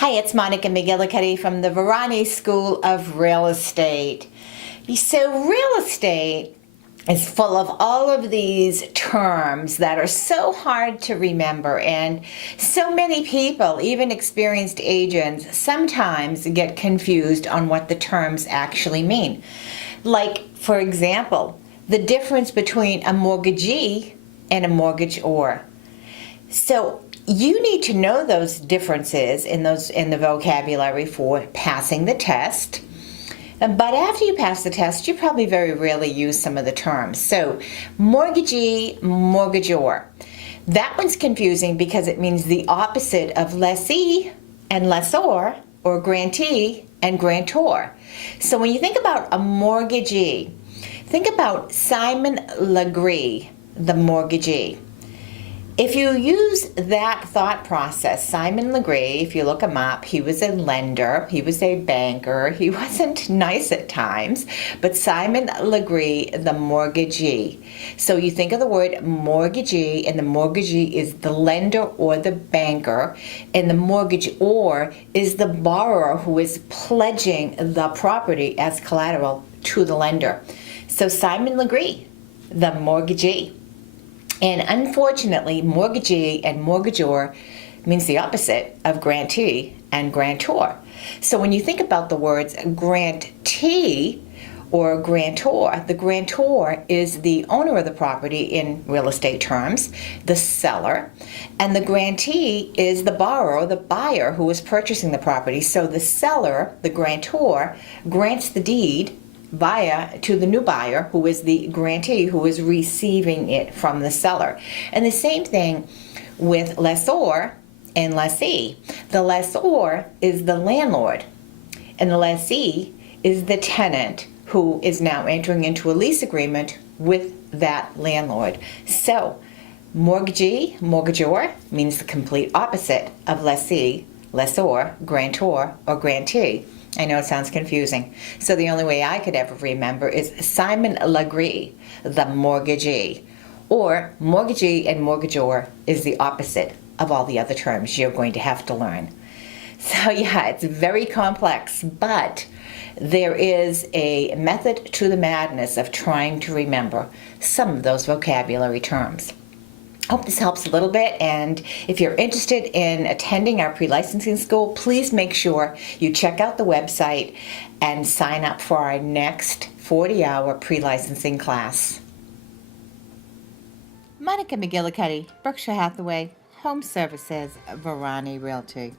Hi, it's Monika McGillicuddy from the Verani School of Real Estate. So real estate is full of all of these terms that are so hard to remember, and so many people, even experienced agents, sometimes get confused on what the terms actually mean. Like, for example, the difference between a mortgagee and a mortgagor. So you need to know those differences in the vocabulary for passing the test. But after you pass the test, you probably very rarely use some of the terms. So mortgagee, mortgagor. That one's confusing because it means the opposite of lessee and lessor, or grantee and grantor. So when you think about a mortgagee, think about Simon Legree, the mortgagee. If you use that thought process, Simon Legree, if you look him up, he was a lender, he was a banker, he wasn't nice at times, but Simon Legree, the mortgagee. So you think of the word mortgagee, and the mortgagee is the lender or the banker, and the mortgagor is the borrower who is pledging the property as collateral to the lender. So Simon Legree, the mortgagee. And unfortunately, mortgagee and mortgagor means the opposite of grantee and grantor. So when you think about the words grantee or grantor, the grantor is the owner of the property in real estate terms, the seller, and the grantee is the borrower, the buyer who is purchasing the property. So the seller, the grantor, grants the deed to the new buyer, who is the grantee, who is receiving it from the seller. And the same thing with lessor and lessee. The lessor is the landlord, and the lessee is the tenant who is now entering into a lease agreement with that landlord. So mortgagee, mortgagor means the complete opposite of lessee, lessor, grantor, or grantee. I know it sounds confusing. So the only way I could ever remember is Simon Legree, the mortgagee. Or mortgagee and mortgagor is the opposite of all the other terms you're going to have to learn. So yeah, it's very complex, but there is a method to the madness of trying to remember some of those vocabulary terms. Hope this helps a little bit, and if you're interested in attending our pre-licensing school, please make sure you check out the website and sign up for our next 40-hour pre-licensing class. Monika McGillicuddy, Berkshire Hathaway, Home Services, Verani Realty.